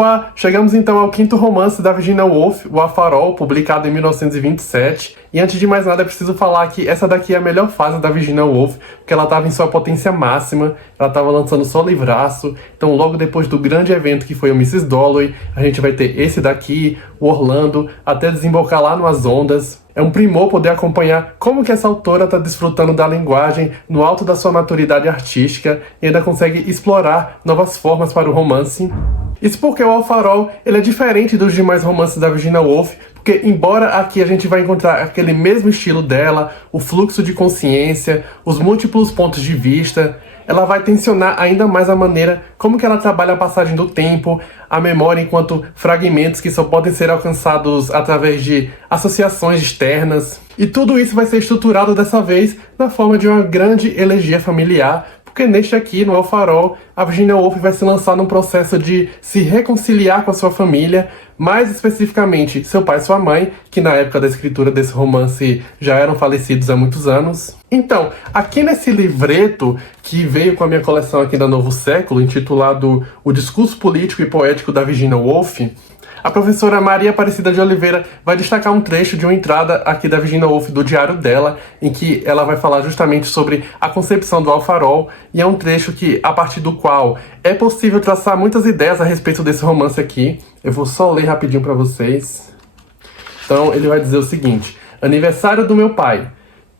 Opa! Chegamos então ao quinto romance da Virginia Woolf, O A Farol, publicado em 1927. E antes de mais nada, é preciso falar que essa daqui é a melhor fase da Virginia Woolf, porque ela estava em sua potência máxima, ela estava lançando só livraço. Então logo depois do grande evento que foi o Mrs. Dalloway, a gente vai ter esse daqui, o Orlando, até desembocar lá no As Ondas. É um primor poder acompanhar como que essa autora está desfrutando da linguagem no alto da sua maturidade artística e ainda consegue explorar novas formas para o romance. Isso porque o A Farol ele é diferente dos demais romances da Virginia Woolf, porque embora aqui a gente vai encontrar aquele mesmo estilo dela, o fluxo de consciência, os múltiplos pontos de vista, ela vai tensionar ainda mais a maneira como que ela trabalha a passagem do tempo, a memória enquanto fragmentos que só podem ser alcançados através de associações externas. E tudo isso vai ser estruturado dessa vez na forma de uma grande elegia familiar, porque neste aqui, no A Farol, a Virginia Woolf vai se lançar num processo de se reconciliar com a sua família, mais especificamente seu pai e sua mãe, que na época da escritura desse romance já eram falecidos há muitos anos. Então, aqui nesse livreto, que veio com a minha coleção aqui da Novo Século, intitulado O Discurso Político e Poético da Virginia Woolf, a professora Maria Aparecida de Oliveira vai destacar um trecho de uma entrada aqui da Virginia Woolf do diário dela, em que ela vai falar justamente sobre a concepção do A Farol, e é um trecho que, a partir do qual é possível traçar muitas ideias a respeito desse romance aqui. Eu vou só ler rapidinho para vocês. Então, ele vai dizer o seguinte: aniversário do meu pai.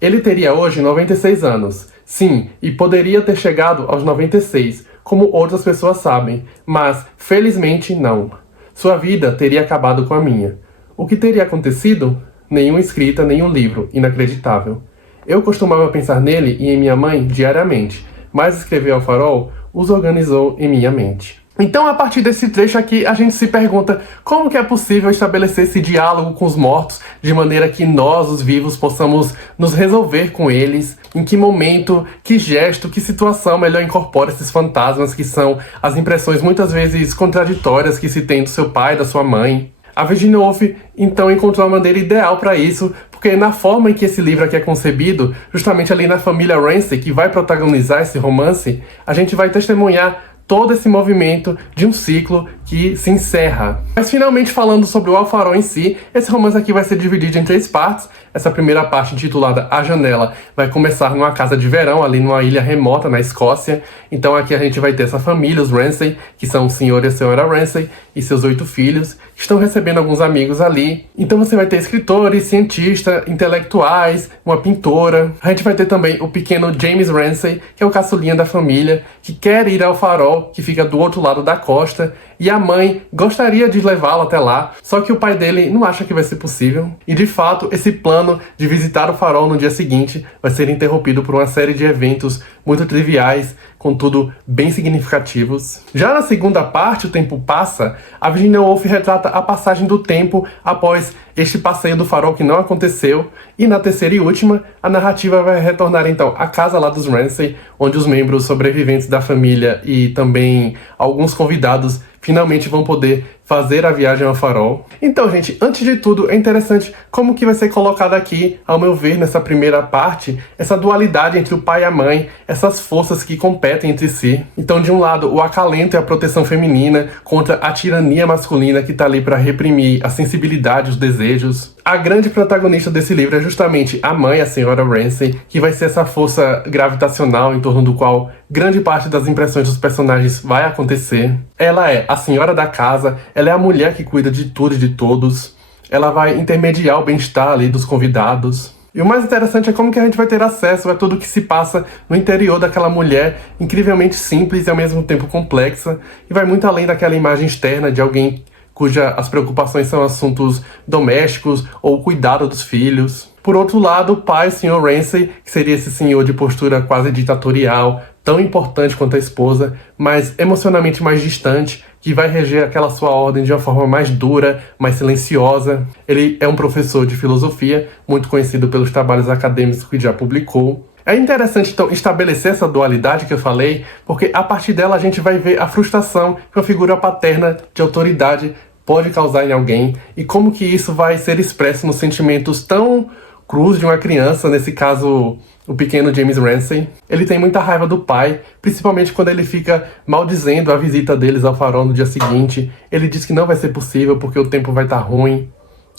Ele teria hoje 96 anos. Sim, e poderia ter chegado aos 96, como outras pessoas sabem, mas, felizmente, não. Sua vida teria acabado com a minha. O que teria acontecido? Nenhuma escrita, nenhum livro. Inacreditável. Eu costumava pensar nele e em minha mãe diariamente, mas escrever ao farol os organizou em minha mente. Então, a partir desse trecho aqui, a gente se pergunta como que é possível estabelecer esse diálogo com os mortos de maneira que nós, os vivos, possamos nos resolver com eles. Em que momento, que gesto, que situação melhor incorpora esses fantasmas que são as impressões muitas vezes contraditórias que se tem do seu pai, da sua mãe. A Virginia Woolf, então, encontrou a maneira ideal para isso, porque na forma em que esse livro aqui é concebido, justamente ali na família Ramsay, que vai protagonizar esse romance, a gente vai testemunhar todo esse movimento de um ciclo que se encerra. Mas finalmente falando sobre o A Farol em si, esse romance aqui vai ser dividido em 3 partes. Essa primeira parte, intitulada A Janela, vai começar numa casa de verão, ali numa ilha remota na Escócia. Então aqui a gente vai ter essa família, os Ramsay, que são o senhor e a senhora Ramsay, e seus 8 filhos, que estão recebendo alguns amigos ali. Então você vai ter escritores, cientistas, intelectuais, uma pintora. A gente vai ter também o pequeno James Ramsay, que é o caçulinha da família, que quer ir ao farol, que fica do outro lado da costa, e a mãe gostaria de levá-lo até lá, só que o pai dele não acha que vai ser possível. E de fato, esse plano de visitar o farol no dia seguinte vai ser interrompido por uma série de eventos muito triviais, contudo bem significativos. Já na segunda parte, O Tempo Passa, a Virginia Woolf retrata a passagem do tempo após este passeio do farol que não aconteceu, e na terceira e última, a narrativa vai retornar então à casa lá dos Ramsay, onde os membros sobreviventes da família e também alguns convidados finalmente vão poder fazer a viagem ao farol. Então, gente, antes de tudo, é interessante como que vai ser colocado aqui, ao meu ver, nessa primeira parte, essa dualidade entre o pai e a mãe, essas forças que competem entre si. Então, de um lado, o acalento e a proteção feminina contra a tirania masculina que tá ali para reprimir a sensibilidade, os desejos. A grande protagonista desse livro é justamente a mãe, a senhora Ramsay, que vai ser essa força gravitacional em torno do qual grande parte das impressões dos personagens vai acontecer. Ela é a senhora da casa, ela é a mulher que cuida de tudo e de todos. Ela vai intermediar o bem-estar ali dos convidados. E o mais interessante é como que a gente vai ter acesso a tudo que se passa no interior daquela mulher incrivelmente simples e ao mesmo tempo complexa, e vai muito além daquela imagem externa de alguém cujas preocupações são assuntos domésticos ou o cuidado dos filhos. Por outro lado, o pai, o Sr. Ramsay, que seria esse senhor de postura quase ditatorial, tão importante quanto a esposa, mas emocionalmente mais distante, que vai reger aquela sua ordem de uma forma mais dura, mais silenciosa. Ele é um professor de filosofia, muito conhecido pelos trabalhos acadêmicos que já publicou. É interessante, então, estabelecer essa dualidade que eu falei, porque a partir dela a gente vai ver a frustração que uma figura paterna de autoridade pode causar em alguém, e como que isso vai ser expresso nos sentimentos tão cruz de uma criança, nesse caso o pequeno James Ramsay. Ele tem muita raiva do pai, principalmente quando ele fica maldizendo a visita deles ao farol no dia seguinte. Ele diz que não vai ser possível porque o tempo vai estar ruim.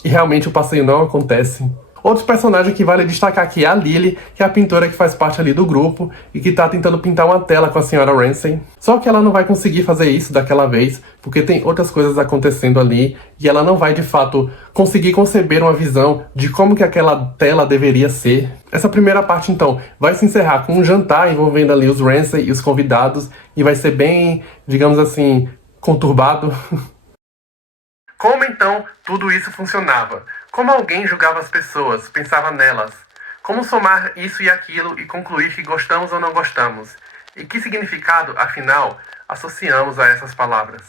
E realmente o passeio não acontece. Outro personagem que vale destacar aqui é a Lily, que é a pintora que faz parte ali do grupo e que tá tentando pintar uma tela com a senhora Ramsay. Só que ela não vai conseguir fazer isso daquela vez, porque tem outras coisas acontecendo ali e ela não vai de fato conseguir conceber uma visão de como que aquela tela deveria ser. Essa primeira parte então vai se encerrar com um jantar envolvendo ali os Ramsay e os convidados e vai ser bem, digamos assim, conturbado. Como então tudo isso funcionava? Como alguém julgava as pessoas, pensava nelas? Como somar isso e aquilo e concluir que gostamos ou não gostamos? E que significado, afinal, associamos a essas palavras?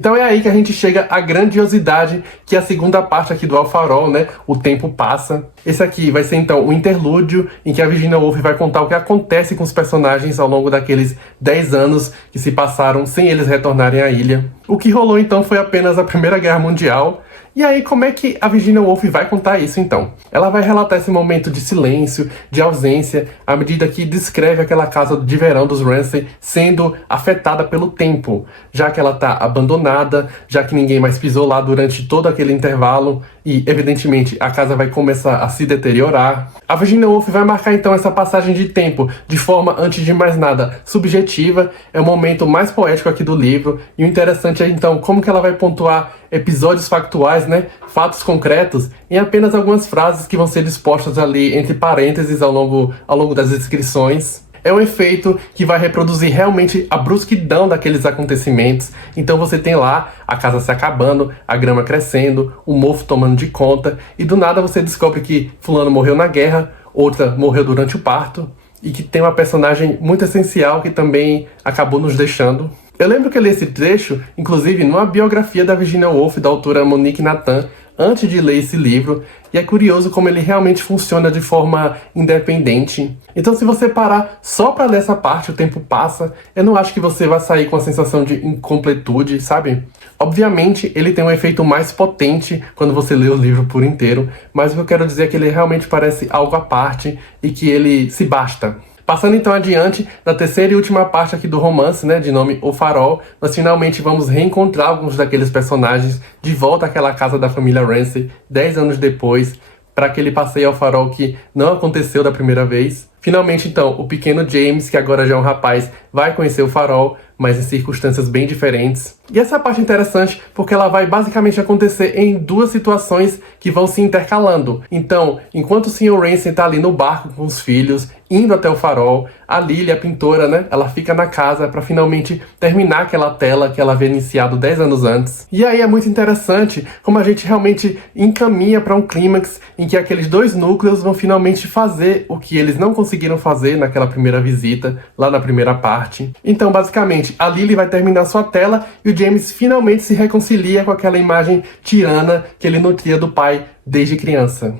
Então é aí que a gente chega à grandiosidade, que é a segunda parte aqui do Alfarol, né? O Tempo Passa. Esse aqui vai ser então o interlúdio, em que a Virginia Woolf vai contar o que acontece com os personagens ao longo daqueles 10 anos que se passaram sem eles retornarem à ilha. O que rolou então foi apenas a Primeira Guerra Mundial. E aí, como é que a Virginia Woolf vai contar isso, então? Ela vai relatar esse momento de silêncio, de ausência, à medida que descreve aquela casa de verão dos Ramsay sendo afetada pelo tempo, já que ela tá abandonada, já que ninguém mais pisou lá durante todo aquele intervalo, e, evidentemente, a casa vai começar a se deteriorar. A Virginia Woolf vai marcar, então, essa passagem de tempo de forma, antes de mais nada, subjetiva. É o momento mais poético aqui do livro, e o interessante é, então, como que ela vai pontuar episódios factuais, né, fatos concretos, em apenas algumas frases que vão ser dispostas ali entre parênteses ao longo das descrições. É um efeito que vai reproduzir realmente a brusquidão daqueles acontecimentos. Então você tem lá a casa se acabando, a grama crescendo, o mofo tomando de conta, e do nada você descobre que fulano morreu na guerra, outra morreu durante o parto, e que tem uma personagem muito essencial que também acabou nos deixando. Eu lembro que eu li esse trecho, inclusive, numa biografia da Virginia Woolf, da autora Monique Nathan, antes de ler esse livro, e é curioso como ele realmente funciona de forma independente. Então, se você parar só pra ler essa parte, o tempo passa, eu não acho que você vai sair com a sensação de incompletude, sabe? Obviamente, ele tem um efeito mais potente quando você lê o livro por inteiro, mas o que eu quero dizer é que ele realmente parece algo à parte e que ele se basta. Passando então adiante, na terceira e última parte aqui do romance, né, de nome O Farol, nós finalmente vamos reencontrar alguns daqueles personagens de volta àquela casa da família Ramsay, 10 anos depois, para aquele passeio ao farol que não aconteceu da primeira vez. Finalmente, então, o pequeno James, que agora já é um rapaz, vai conhecer o farol, mas em circunstâncias bem diferentes. E essa parte é interessante porque ela vai basicamente acontecer em duas situações que vão se intercalando. Então, enquanto o Sr. Ramsay tá ali no barco com os filhos, indo até o farol, a Lily, a pintora, né, ela fica na casa para finalmente terminar aquela tela que ela havia iniciado 10 anos antes. E aí é muito interessante como a gente realmente encaminha para um clímax em que aqueles dois núcleos vão finalmente fazer o que eles não conseguiram fazer naquela primeira visita, lá na primeira parte. Então, basicamente, a Lily vai terminar sua tela e o James finalmente se reconcilia com aquela imagem tirana que ele nutria do pai desde criança.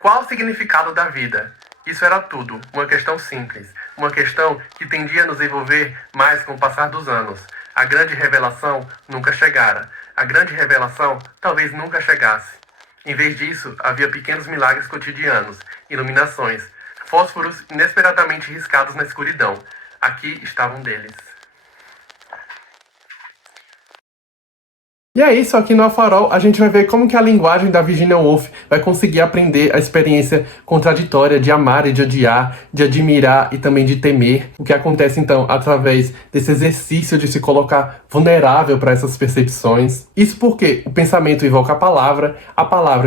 Qual o significado da vida? Isso era tudo, uma questão simples, uma questão que tendia a nos envolver mais com o passar dos anos. A grande revelação nunca chegara. A grande revelação talvez nunca chegasse. Em vez disso, havia pequenos milagres cotidianos, iluminações, fósforos inesperadamente riscados na escuridão. Aqui estava um deles. E é isso, aqui no Alfarol a gente vai ver como que a linguagem da Virginia Woolf vai conseguir aprender a experiência contraditória de amar e de odiar, de admirar e também de temer. O que acontece então através desse exercício de se colocar vulnerável para essas percepções. Isso porque o pensamento evoca a palavra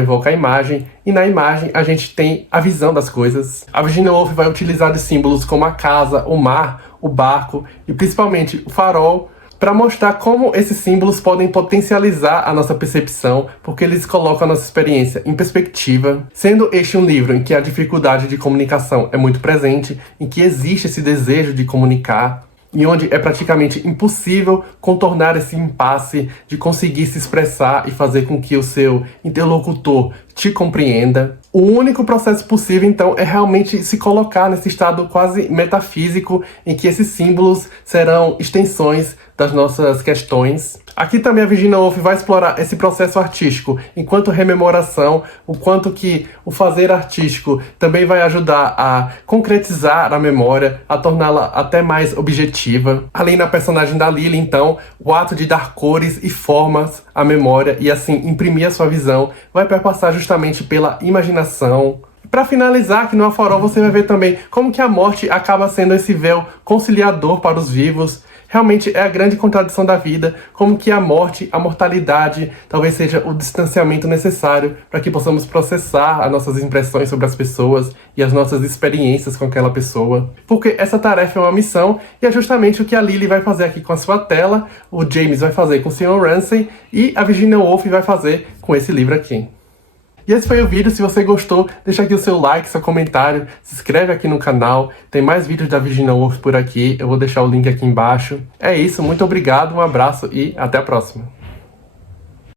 evoca a imagem, e na imagem a gente tem a visão das coisas. A Virginia Woolf vai utilizar de símbolos como a casa, o mar, o barco e principalmente o farol, para mostrar como esses símbolos podem potencializar a nossa percepção, porque eles colocam a nossa experiência em perspectiva. Sendo este um livro em que a dificuldade de comunicação é muito presente, em que existe esse desejo de comunicar, e onde é praticamente impossível contornar esse impasse de conseguir se expressar e fazer com que o seu interlocutor te compreenda. O único processo possível, então, é realmente se colocar nesse estado quase metafísico em que esses símbolos serão extensões das nossas questões. Aqui também a Virginia Woolf vai explorar esse processo artístico enquanto rememoração, o quanto que o fazer artístico também vai ajudar a concretizar a memória, a torná-la até mais objetiva. Além da personagem da Lily, então, o ato de dar cores e formas à memória e assim imprimir a sua visão vai perpassar justamente pela imaginação. Para finalizar, aqui no A Farol você vai ver também como que a morte acaba sendo esse véu conciliador para os vivos. Realmente é a grande contradição da vida, como que a morte, a mortalidade, talvez seja o distanciamento necessário para que possamos processar as nossas impressões sobre as pessoas e as nossas experiências com aquela pessoa. Porque essa tarefa é uma missão e é justamente o que a Lily vai fazer aqui com a sua tela, o James vai fazer com o Sr. Ramsay e a Virginia Woolf vai fazer com esse livro aqui. E esse foi o vídeo. Se você gostou, deixa aqui o seu like, seu comentário, se inscreve aqui no canal. Tem mais vídeos da Virginia Woolf por aqui, eu vou deixar o link aqui embaixo. É isso, muito obrigado, um abraço e até a próxima.